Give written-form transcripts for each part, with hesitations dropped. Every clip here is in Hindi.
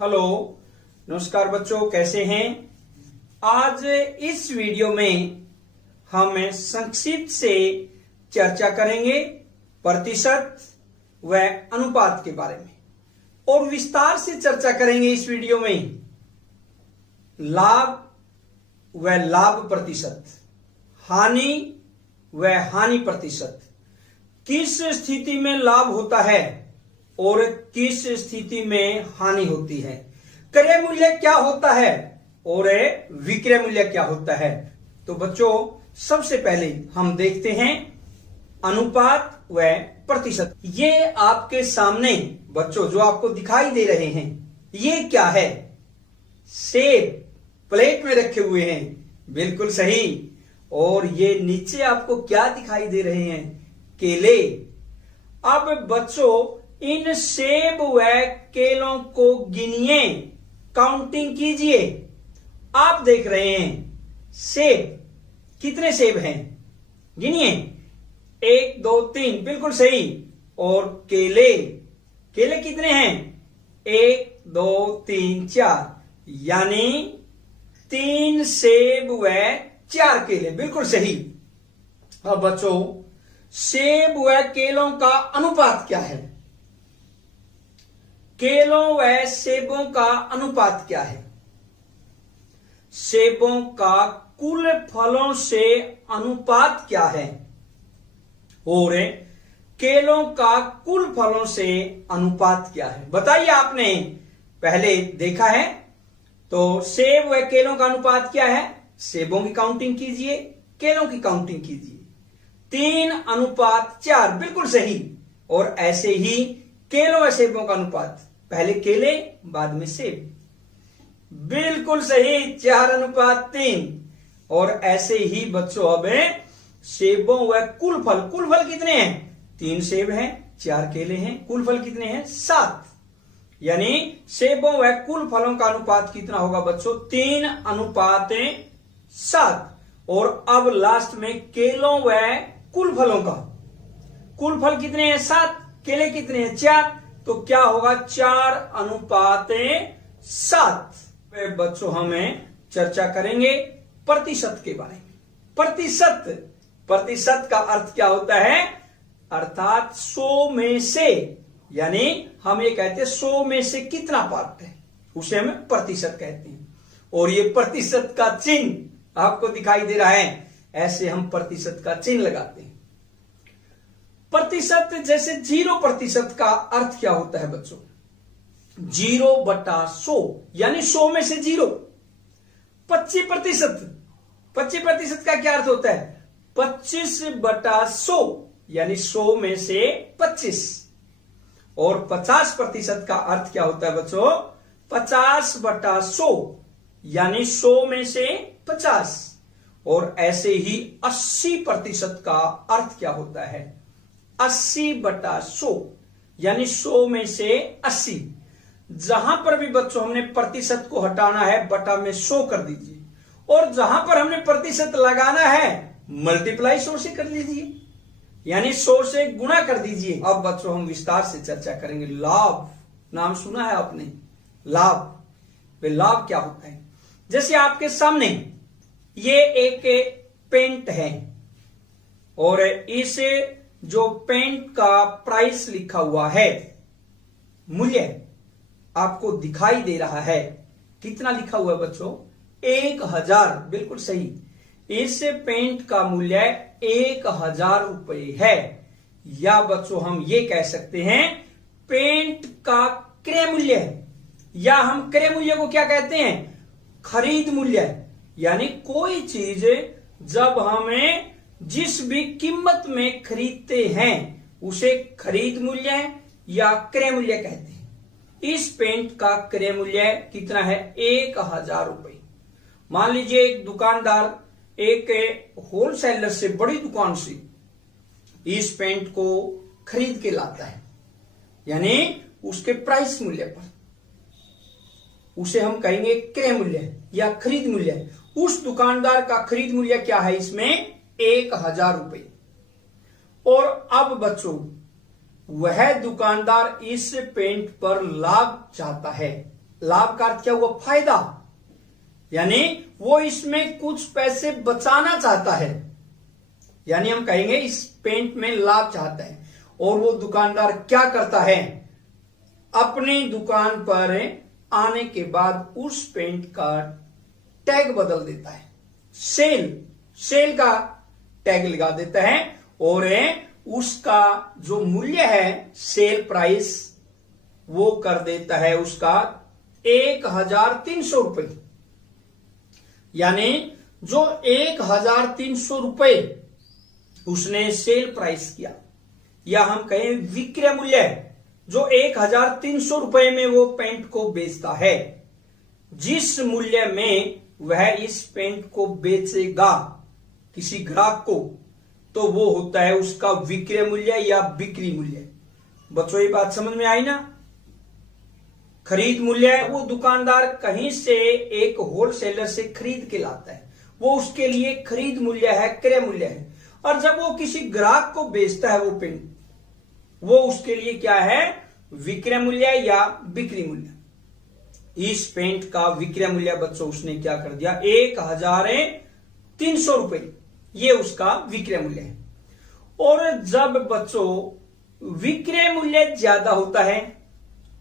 हेलो, नमस्कार बच्चों, कैसे हैं। आज इस वीडियो में हम संक्षिप्त से चर्चा करेंगे प्रतिशत व अनुपात के बारे में और विस्तार से चर्चा करेंगे इस वीडियो में लाभ व लाभ प्रतिशत, हानि व हानि प्रतिशत, किस स्थिति में लाभ होता है और किस स्थिति में हानि होती है, क्रय मूल्य क्या होता है और विक्रय मूल्य क्या होता है। तो बच्चों, सबसे पहले हम देखते हैं अनुपात व प्रतिशत। ये आपके सामने बच्चों जो आपको दिखाई दे रहे हैं, ये क्या है? सेब प्लेट में रखे हुए हैं, बिल्कुल सही। और ये नीचे आपको क्या दिखाई दे रहे हैं? केले। अब बच्चों, इन सेब व केलों को गिनिए, काउंटिंग कीजिए। आप देख रहे हैं सेब, कितने सेब हैं? गिनिए, 1 2 3, बिल्कुल सही। और केले, केले कितने हैं? 1 2 3 4, यानी 3 सेब व 4 केले, बिल्कुल सही। अब बच्चों, सेब व केलों का अनुपात क्या है? केलों व सेबों का अनुपात क्या है? सेबों का कुल फलों से अनुपात क्या है और केलों का कुल फलों से अनुपात क्या है? बताइए, आपने पहले देखा है तो सेब व केलों का अनुपात क्या है? सेबों की काउंटिंग कीजिए, केलों की काउंटिंग कीजिए। 3:4, बिल्कुल सही। और ऐसे ही केलों व सेबों का अनुपात, पहले केले बाद में सेब, बिल्कुल सही, 4:3। और ऐसे ही बच्चों अब सेबों व कुल फल, कुल फल कितने हैं? 3 सेब हैं, 4 केले हैं, कुल फल कितने हैं? 7। यानी सेबों व कुल फलों का अनुपात कितना होगा बच्चों? 3:7। और अब लास्ट में केलों व कुल फलों का, कुल फल कितने हैं? 7, केले कितने हैं? 4, तो क्या होगा? 4:7। बच्चों, हमें चर्चा करेंगे प्रतिशत के बारे में। प्रतिशत, प्रतिशत का अर्थ क्या होता है? अर्थात 100 में से, यानी हम ये कहते हैं 100 में से कितना पार्ट है, उसे हम प्रतिशत कहते हैं। और ये प्रतिशत का चिन्ह आपको दिखाई दे रहा है, ऐसे हम प्रतिशत का चिन्ह लगाते हैं। प्रतिशत, जैसे 0% का अर्थ क्या होता है बच्चों? 0/100, यानी 100 में से 0। 25%, 25% का क्या अर्थ होता है? 25/100, यानी 100 में से 25। और 50% का अर्थ क्या होता है बच्चों? 50/100, यानी 100 में से 50। और ऐसे ही 80% का अर्थ क्या होता है? 80/100, यानी 100 में से 80। जहां पर भी बच्चों हमने प्रतिशत को हटाना है, बटा में 100 कर दीजिए, और जहां पर हमने प्रतिशत लगाना है, मल्टीप्लाई 100 से कर लीजिए, यानी 100 से गुणा कर दीजिए। अब बच्चों, हम विस्तार से चर्चा करेंगे। लाभ, नाम सुना है आपने? लाभ, वे लाभ क्या होता है? जैसे आपके सामने ये एक पेंट है और इस जो पेंट का प्राइस लिखा हुआ है, मूल्य आपको दिखाई दे रहा है। कितना लिखा हुआ है बच्चों? 1000, बिल्कुल सही। इस पेंट का मूल्य 1000 रुपए है। या बच्चों, हम ये कह सकते हैं पेंट का क्रय मूल्य है, या हम क्रय मूल्य को क्या कहते हैं? खरीद मूल्य। यानी कोई चीज जब हमें जिस भी कीमत में खरीदते हैं, उसे खरीद मूल्य या क्रय मूल्य कहते हैं। इस पेंट का क्रय मूल्य कितना है? 1000 रुपए। मान लीजिए एक दुकानदार एक होलसेलर से, बड़ी दुकान से इस पेंट को खरीद के लाता है, यानी उसके प्राइस मूल्य पर, उसे हम कहेंगे क्रय मूल्य या खरीद मूल्य। उस दुकानदार का खरीद मूल्य क्या है इसमें? 1000 रुपए। और अब बच्चों, वह दुकानदार इस पेंट पर लाभ चाहता है, लाभ का अर्थ क्या हुआ? फायदा, यानी वो इसमें कुछ पैसे बचाना चाहता है, यानी हम कहेंगे इस पेंट में लाभ चाहता है। और वो दुकानदार क्या करता है? अपनी दुकान पर आने के बाद उस पेंट का टैग बदल देता है, सेल का टैग लगा देता है, और उसका जो मूल्य है सेल प्राइस वो कर देता है उसका 1300 रुपए। यानी जो 1300 रुपए उसने सेल प्राइस किया, या हम कहें विक्रय मूल्य, जो 1300 रुपए में वो पेंट को बेचता है, जिस मूल्य में वह इस पेंट को बेचेगा किसी ग्राहक को, तो वो होता है उसका विक्रय मूल्य या बिक्री मूल्य। बच्चों ये बात समझ में आई ना? खरीद मूल्य वो दुकानदार कहीं से एक होलसेलर से खरीद के लाता है, वो उसके लिए खरीद मूल्य है, क्रय मूल्य है। और जब वो किसी ग्राहक को बेचता है वो पेंट, वो उसके लिए क्या है? विक्रय मूल्य या बिक्री मूल्य। इस पेंट का विक्रय मूल्य बच्चों उसने क्या कर दिया? 1300 रुपए, ये उसका विक्रय मूल्य है। और जब बच्चों विक्रय मूल्य ज्यादा होता है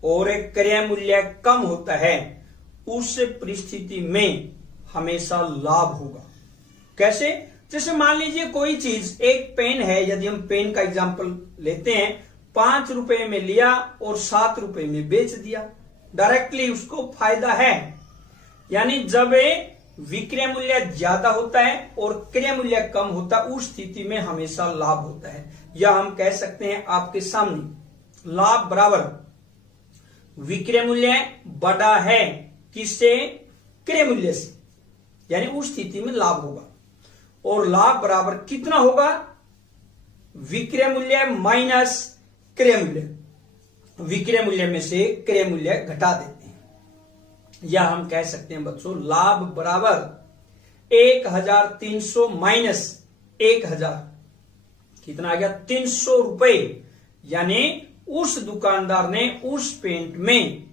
और क्रय मूल्य कम होता है, उस परिस्थिति में हमेशा लाभ होगा। कैसे? जैसे मान लीजिए कोई चीज, एक पेन है, यदि हम पेन का एग्जांपल लेते हैं, 5 रुपए में लिया और 7 रुपए में बेच दिया, डायरेक्टली उसको फायदा है। यानी जब विक्रय मूल्य ज्यादा होता है और क्रय मूल्य कम होता है, उस स्थिति में हमेशा लाभ होता है। या हम कह सकते हैं आपके सामने, लाभ बराबर विक्रय मूल्य बड़ा है किससे? क्रय मूल्य से, यानी उस स्थिति में लाभ होगा। और लाभ बराबर कितना होगा? विक्रय मूल्य माइनस क्रय मूल्य। विक्रय मूल्य में से क्रय मूल्य घटा देते हैं, या हम कह सकते हैं बच्चों लाभ बराबर 1300 माइनस 1000, कितना आ गया? 300 रुपए। यानी उस दुकानदार ने उस पेंट में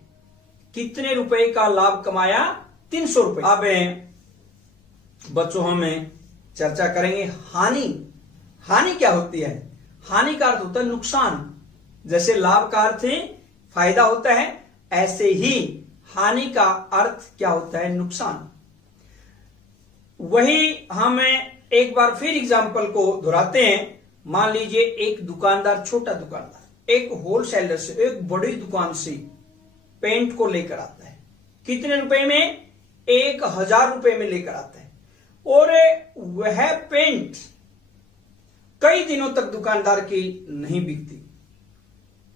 कितने रुपए का लाभ कमाया? 300 रुपए। अब बच्चों हमें चर्चा करेंगे हानि। हानि क्या होती है? हानि का अर्थ होता है नुकसान। जैसे लाभ का अर्थ फायदा होता है, ऐसे ही हानि का अर्थ क्या होता है? नुकसान। वही हम एक बार फिर एग्जांपल को दोहराते हैं। मान लीजिए एक दुकानदार, छोटा दुकानदार, एक होलसेलर से, एक बड़ी दुकान से पेंट को लेकर आता है। कितने रुपए में? 1000 रुपए में लेकर आता है। और वह पेंट कई दिनों तक दुकानदार की नहीं बिकती,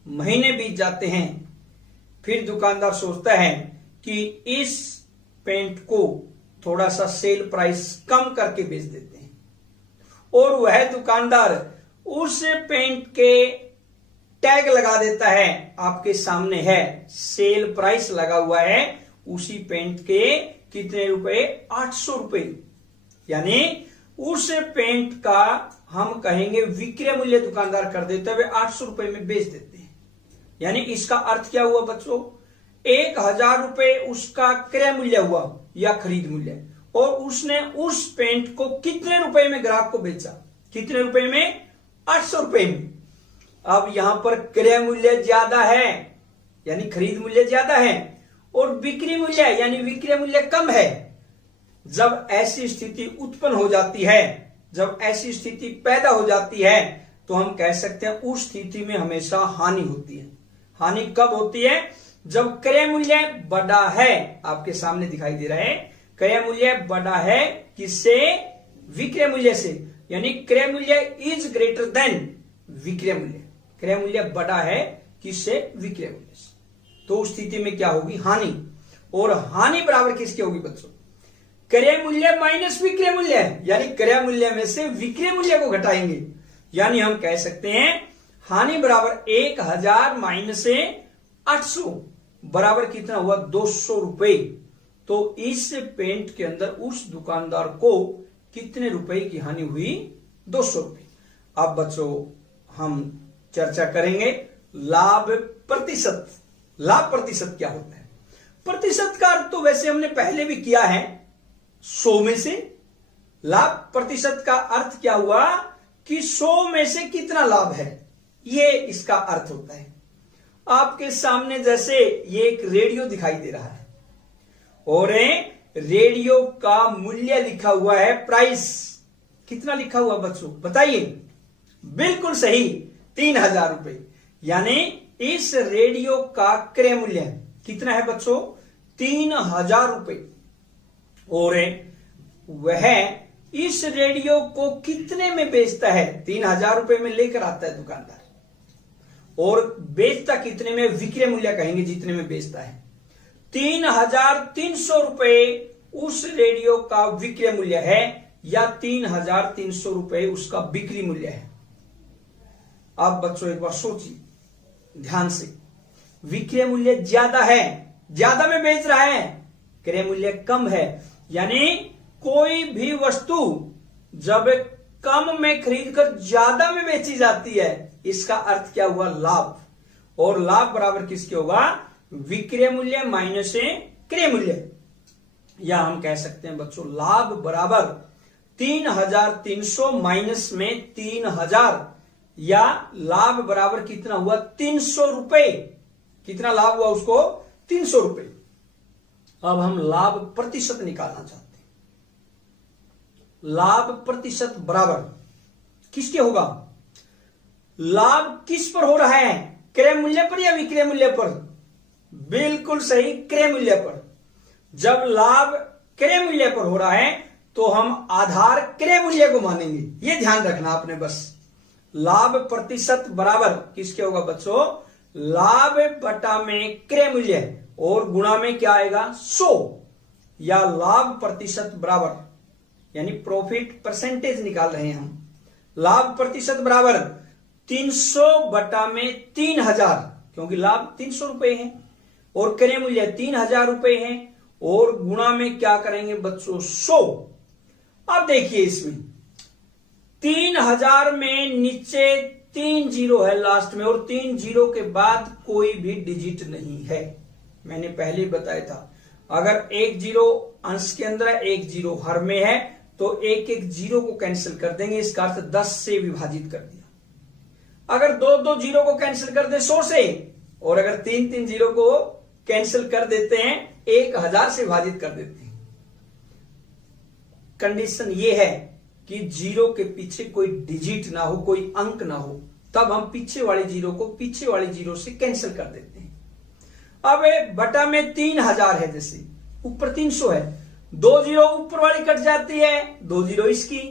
महीने बीत जाते हैं। फिर दुकानदार सोचता है कि इस पेंट को थोड़ा सा सेल प्राइस कम करके बेच देते हैं, और वह दुकानदार उस पेंट के टैग लगा देता है। आपके सामने है, सेल प्राइस लगा हुआ है उसी पेंट के कितने रुपए? 800 रुपए। यानी उस पेंट का हम कहेंगे विक्रय मूल्य दुकानदार कर देते हुए 800 रुपए में बेच देते हैं। यानी इसका अर्थ क्या हुआ बच्चों? 1000 रुपए उसका क्रय मूल्य हुआ या खरीद मूल्य, और उसने उस पेंट को कितने रुपए में ग्राहक को बेचा? कितने रुपए में? 800 रुपए में। अब यहां पर क्रय मूल्य ज्यादा है, यानी खरीद मूल्य ज्यादा है, और बिक्री मूल्य यानी विक्रय मूल्य कम है। जब ऐसी स्थिति उत्पन्न हो जाती है, जब ऐसी स्थिति पैदा हो जाती है, तो हम कह सकते हैं उस स्थिति में हमेशा हानि होती है। हानि कब होती है? जब क्रय मूल्य बड़ा है। आपके सामने दिखाई दे रहा है, क्रय मूल्य बड़ा है किससे? विक्रय मूल्य से। यानी क्रय मूल्य इज ग्रेटर देन विक्रय मूल्य। क्रय मूल्य बड़ा है किससे? विक्रय मूल्य से। तो उस स्थिति में क्या होगी? हानि। और हानि बराबर किसके होगी बच्चों? क्रय मूल्य माइनस विक्रय मूल्य। यानी क्रय मूल्य में से विक्रय मूल्य को घटाएंगे। यानी हम कह सकते हैं हानि बराबर 1000 माइनस 800 बराबर कितना हुआ? 200 रुपए। तो इस पेंट के अंदर उस दुकानदार को कितने रुपए की हानि हुई? 200 रुपए। अब बच्चों हम चर्चा करेंगे लाभ प्रतिशत। लाभ प्रतिशत क्या होता है? प्रतिशत का अर्थ तो वैसे हमने पहले भी किया है, 100 में से। लाभ प्रतिशत का अर्थ क्या हुआ कि 100 में से कितना लाभ है, ये इसका अर्थ होता है। आपके सामने जैसे ये एक रेडियो दिखाई दे रहा है और रेडियो का मूल्य लिखा हुआ है, प्राइस कितना लिखा हुआ बच्चों बताइए? बिल्कुल सही, 3000 रुपए। यानी इस रेडियो का क्रय मूल्य कितना है बच्चों? 3000 रुपए। और वह इस रेडियो को कितने में बेचता है? 3000 रुपए में लेकर आता है दुकानदार, और बेचता कितने में? विक्रय मूल्य कहेंगे जितने में बेचता है। 3300 रुपए उस रेडियो का विक्रय मूल्य है, या 3300 रुपए उसका बिक्री मूल्य है। अब बच्चों एक बार सोचिए ध्यान से, विक्रय मूल्य ज्यादा है, ज्यादा में बेच रहा है, क्रय मूल्य कम है। यानी कोई भी वस्तु जब कम में खरीदकर ज्यादा में बेची जाती है, इसका अर्थ क्या हुआ? लाभ। और लाभ बराबर किसके होगा? विक्रय मूल्य माइनस क्रय मूल्य। या हम कह सकते हैं बच्चों लाभ बराबर 3300 माइनस में 3000, या लाभ बराबर कितना हुआ? 300 रुपए। कितना लाभ हुआ उसको? 300 रुपए। अब हम लाभ प्रतिशत निकालना चाहते हैं। लाभ प्रतिशत बराबर किसके होगा? लाभ किस पर हो रहा है? क्रय मूल्य पर या विक्रय मूल्य पर? बिल्कुल सही, क्रय मूल्य पर। जब लाभ क्रय मूल्य पर हो रहा है तो हम आधार क्रय मूल्य को मानेंगे, ये ध्यान रखना आपने बस। लाभ प्रतिशत बराबर किसके होगा बच्चों? लाभ बटा में क्रय मूल्य, और गुणा में क्या आएगा? 100। या लाभ प्रतिशत बराबर, यानी प्रॉफिट परसेंटेज निकाल रहे हैं हम। लाभ प्रतिशत बराबर 300 बटा में 3000, क्योंकि लाभ 300 रुपए है और क्रय मूल्य 3000 रुपए है, और गुणा में क्या करेंगे बच्चों? 100। अब देखिए इसमें 3000 में नीचे 3 जीरो है लास्ट में, और 3 जीरो के बाद कोई भी डिजिट नहीं है। मैंने पहले ही बताया था, अगर एक जीरो अंश के अंदर है, एक जीरो हर में है, तो एक एक जीरो को कैंसिल कर देंगे, इसका अर्थ 10 से विभाजित कर दिया। अगर दो दो जीरो को कैंसिल कर दे 100 से, और अगर 3 जीरो को कैंसिल कर देते हैं 1000 से विभाजित कर देते हैं। कंडीशन ये है कि जीरो के पीछे कोई डिजिट ना हो, कोई अंक ना हो, तब हम पीछे वाले जीरो को पीछे वाले जीरो से कैंसिल कर देते हैं। अब बटा में 3000 है, जैसे ऊपर 300 है, 2 जीरो ऊपर वाली कट जाती है, 2 जीरो इसकी,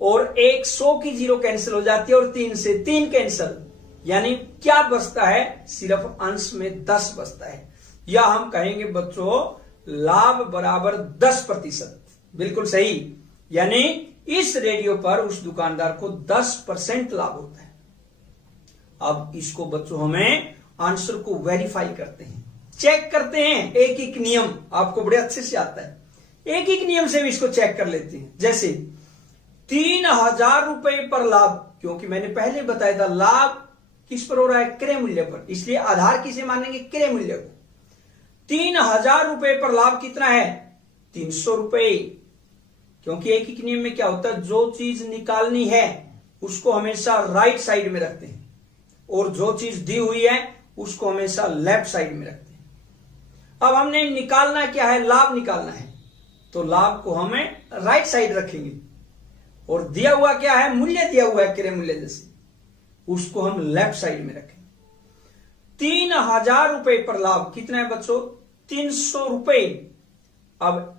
और 100 की जीरो कैंसिल हो जाती है, और 3 से 3 कैंसिल, यानी क्या बचता है? सिर्फ अंश में 10 बचता है। या हम कहेंगे बच्चों लाभ बराबर 10%। बिल्कुल सही, यानी इस रेडियो पर उस दुकानदार को 10% लाभ होता है। अब इसको बच्चों हमें आंसर को वेरीफाई करते हैं, चेक करते हैं। एक एक नियम आपको बड़े अच्छे से आता है, एक एक नियम से भी इसको चेक कर लेते हैं। जैसे 3000 रुपए पर लाभ, क्योंकि मैंने पहले बताया था लाभ किस पर हो रहा है? क्रय मूल्य पर, इसलिए आधार किसे मानेंगे? क्रय मूल्य को। 3000 रुपए पर लाभ कितना है? 300 रुपए। क्योंकि एक ही नियम में क्या होता है? जो चीज निकालनी है उसको हमेशा राइट साइड में रखते हैं, और जो चीज दी हुई है उसको हमेशा लेफ्ट साइड में रखते हैं। अब हमने निकालना क्या है? लाभ निकालना है, तो लाभ को हमें राइट साइड रखेंगे, और दिया हुआ क्या है? मूल्य दिया हुआ है क्रय मूल्य जैसे, उसको हम लेफ्ट साइड में रखें। 3000 रुपए पर लाभ कितना है बच्चों? 300 रुपए। अब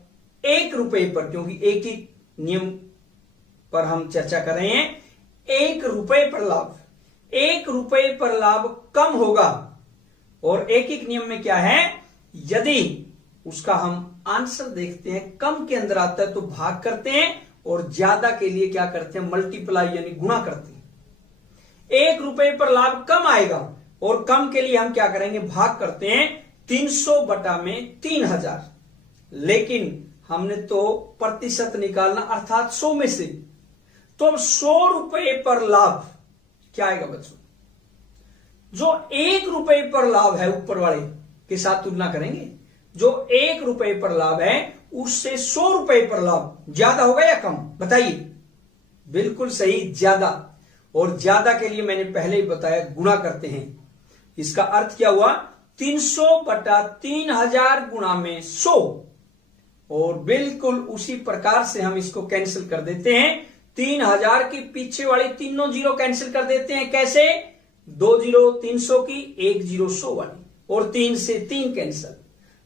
1 रुपए पर, क्योंकि एक ही नियम पर हम चर्चा कर रहे हैं, 1 रुपए पर लाभ, 1 रुपए पर लाभ कम होगा। और एक एक नियम में क्या है? यदि उसका हम आंसर देखते हैं कम के अंदर आता है तो भाग करते हैं, और ज्यादा के लिए क्या करते हैं? मल्टीप्लाई यानी गुणा करते हैं। 1 रुपए पर लाभ कम आएगा, और कम के लिए हम क्या करेंगे? भाग करते हैं 300 बटा में 3000। लेकिन हमने तो प्रतिशत निकालना, अर्थात 100 में से, तो अब 100 रुपए पर लाभ क्या आएगा बच्चों? जो 1 रुपए पर लाभ है ऊपर वाले के साथ तुलना करेंगे, जो 1 रुपए पर लाभ है उससे 100 रुपए पर लाभ ज्यादा होगा या कम, बताइए। बिल्कुल सही, ज्यादा। और ज्यादा के लिए मैंने पहले ही बताया गुणा करते हैं। इसका अर्थ क्या हुआ, 300 बटा 3000 गुणा में 100। और बिल्कुल उसी प्रकार से हम इसको कैंसिल कर देते हैं। 3000 की पीछे वाली तीनों जीरो कैंसिल कर देते हैं। कैसे, 2 जीरो 300 की, 1 जीरो 100 वाली, और 3 से 3 कैंसिल,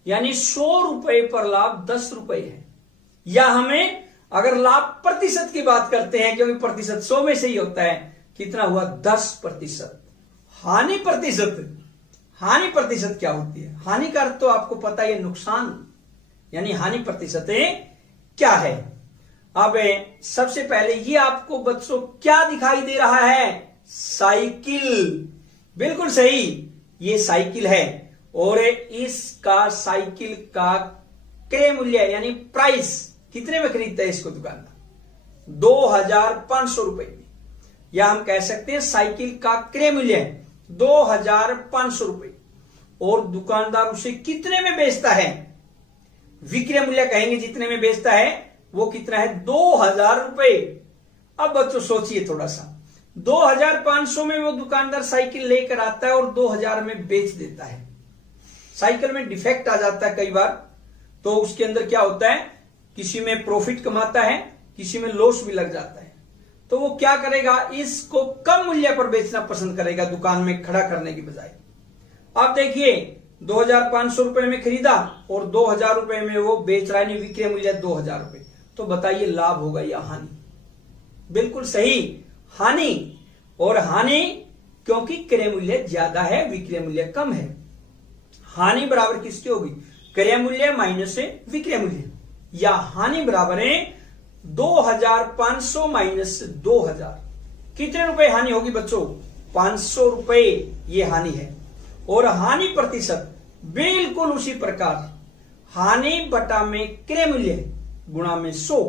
यानी 100 रुपए पर लाभ 10 रुपए है। या हमें अगर लाभ प्रतिशत की बात करते हैं, क्योंकि प्रतिशत 100 में से ही होता है, कितना हुआ, 10%। हानि प्रतिशत, हानि प्रतिशत क्या होती है? हानि का अर्थ तो आपको पता है, नुकसान, यानी हानि प्रतिशत क्या है। अब सबसे पहले ये आपको बच्चों क्या दिखाई दे रहा है, साइकिल। बिल्कुल सही, ये साइकिल है। और इसका साइकिल का क्रय मूल्य यानी प्राइस कितने में खरीदता है इसको दुकानदार, 2500 रुपए में। या हम कह सकते हैं साइकिल का क्रय मूल्य 2500 रुपए, और दुकानदार उसे कितने में बेचता है, विक्रय मूल्य कहेंगे जितने में बेचता है, वो कितना है, 2000 रुपए। अब बच्चों सोचिए थोड़ा सा, 2500 में वो दुकानदार साइकिल लेकर आता है और 2000 में बेच देता है। साइकिल में डिफेक्ट आ जाता है कई बार, तो उसके अंदर क्या होता है, किसी में प्रॉफिट कमाता है, किसी में लॉस भी लग जाता है। तो वो क्या करेगा, इसको कम मूल्य पर बेचना पसंद करेगा दुकान में खड़ा करने की बजाय। अब देखिए 2500 रुपए में खरीदा और 2000 रुपए में वो बेच रहा है, नहीं विक्रय मूल्य 2000 रुपए। तो बताइए लाभ होगा या हानि? बिल्कुल सही, हानि। और हानि क्योंकि क्रय मूल्य ज्यादा है, विक्रय मूल्य कम है। हानि बराबर किसकी होगी, क्रय मूल्य माइनस विक्रय मूल्य, या हानि बराबर है 2500 माइनस 2000। कितने रुपए हानि होगी बच्चों, 500 रुपए ये हानि है। और हानि प्रतिशत बिल्कुल उसी प्रकार, हानि बटा में क्रय मूल्य गुणा में 100।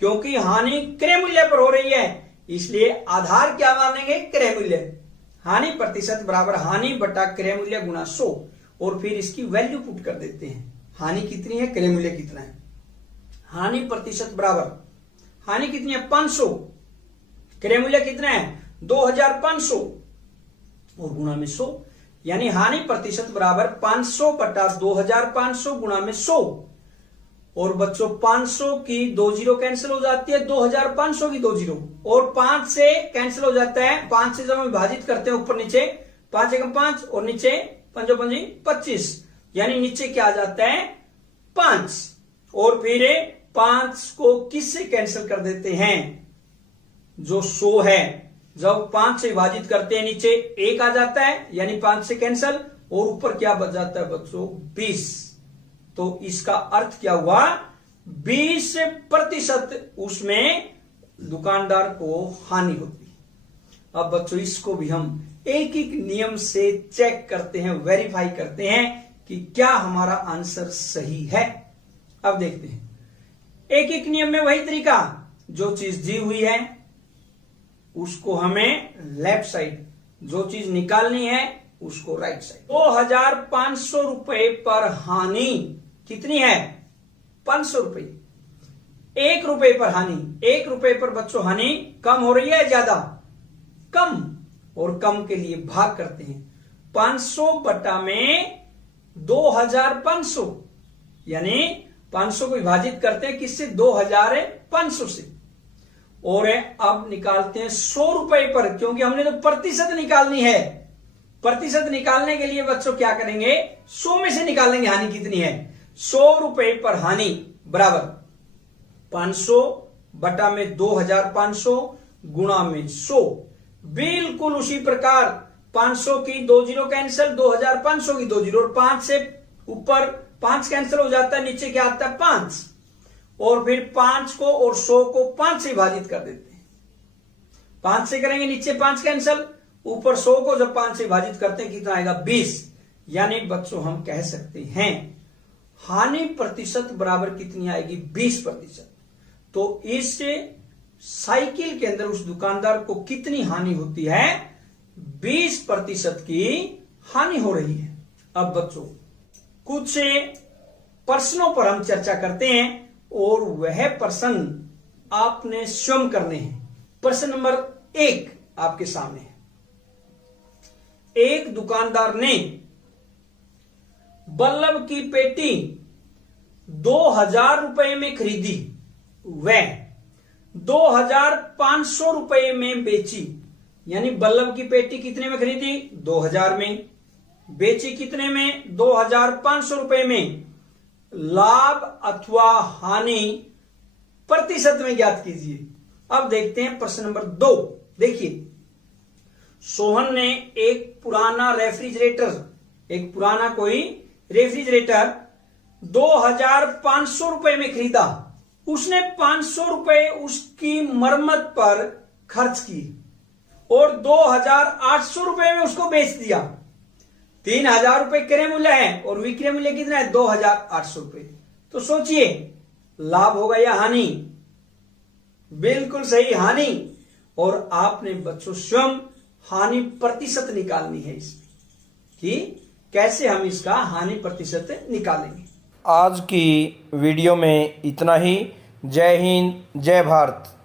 क्योंकि हानि क्रय मूल्य पर हो रही है, इसलिए आधार क्या मानेंगे, क्रय मूल्य। हानि प्रतिशत बराबर हानि बटा क्रय मूल्य गुणा 100, और फिर इसकी वैल्यू पुट कर देते हैं। हानि कितनी है, क्रय मूल्य कितना है। हानि प्रतिशत बराबर, हानि कितनी है, 500, क्रय मूल्य कितना है, 2500, और गुणा में 100, यानी हानि प्रतिशत बराबर 500 बटा 2500 गुणा में 100। और बच्चों 500 की 2 जीरो कैंसिल हो जाती है, 2500 की 2 जीरो, और 5 से कैंसिल हो जाता है। 5 से जब हम विभाजित करते हैं ऊपर नीचे, 5 एकम 5 और नीचे 5 पंजी 25, यानी नीचे क्या आ जाता है, 5। और फिर 5 को किससे कैंसिल कर देते हैं, जो 100 है, जब 5 से विभाजित करते हैं नीचे 1 आ जाता है, यानी 5 से कैंसिल, और ऊपर क्या बच जाता है बच्चों, 20। तो इसका अर्थ क्या हुआ, 20% उसमें दुकानदार को हानि होती है। अब बच्चों इसको भी हम एक एक नियम से चेक करते हैं, वेरीफाई करते हैं कि क्या हमारा आंसर सही है। अब देखते हैं एक एक नियम में वही तरीका, जो चीज दी हुई है उसको हमें लेफ्ट साइड, जो चीज निकालनी है उसको राइट साइड। 2500 रुपए पर हानि कितनी है, 500 रुपए। 1 रुपए पर हानि, 1 रुपए पर बच्चों हानि कम हो रही है ज्यादा, कम, और कम के लिए भाग करते हैं। 500 बटा में 2500, यानी 500 को विभाजित करते हैं किससे, 2500 से। और अब निकालते हैं 100 रुपए पर, क्योंकि हमने तो प्रतिशत निकालनी है। प्रतिशत निकालने के लिए बच्चों क्या करेंगे, 100 में से निकालेंगे हानि कितनी है। 100 रुपए पर हानि बराबर 500 बटा में 2500 गुणा में 100। बिल्कुल उसी प्रकार 500 की 2 जीरो कैंसिल, 2500 की 2 जीरो, और 5 से ऊपर 5 कैंसिल हो जाता है, नीचे क्या आता है, 5। और फिर 5 को और 100 को 5 से विभाजित कर देते हैं। 5 से करेंगे, नीचे 5 कैंसिल, ऊपर 100 को जब 5 से विभाजित करते हैं कितना आएगा, 20। यानी बच्चों हम कह सकते हैं हानि प्रतिशत बराबर कितनी आएगी, 20%। तो इस साइकिल के अंदर उस दुकानदार को कितनी हानि होती है, 20% की हानि हो रही है। अब बच्चों कुछ प्रश्नों पर हम चर्चा करते हैं और वह प्रश्न आपने स्वयं करने हैं। प्रश्न नंबर 1 आपके सामने है। एक दुकानदार ने बल्लभ की पेटी 2000 रुपए में खरीदी, वह 2500 रुपए में बेची। यानी बल्लभ की पेटी कितने में खरीदी? 2000 में। बेची कितने में? 2500 रुपए में। लाभ अथवा हानि प्रतिशत में ज्ञात कीजिए। अब देखते हैं प्रश्न नंबर 2। देखिए, सोहन ने एक पुराना रेफ्रिजरेटर 2500 रुपए में खरीदा। उसने 500 रुपए उसकी मरम्मत पर खर्च की और 2800 रुपए में उसको बेच दिया। 3000 रुपए क्रय मूल्य है और विक्रय मूल्य कितना है? 2800 रुपए। तो सोचिए, लाभ होगा या हानि? बिल्कुल सही, हानि। और आपने बच्चों स्वयं हानि प्रतिशत निकालनी है इसमें, कि कैसे हम इसका हानि प्रतिशत निकालेंगे। आज की वीडियो में इतना ही। जय हिंद, जय भारत।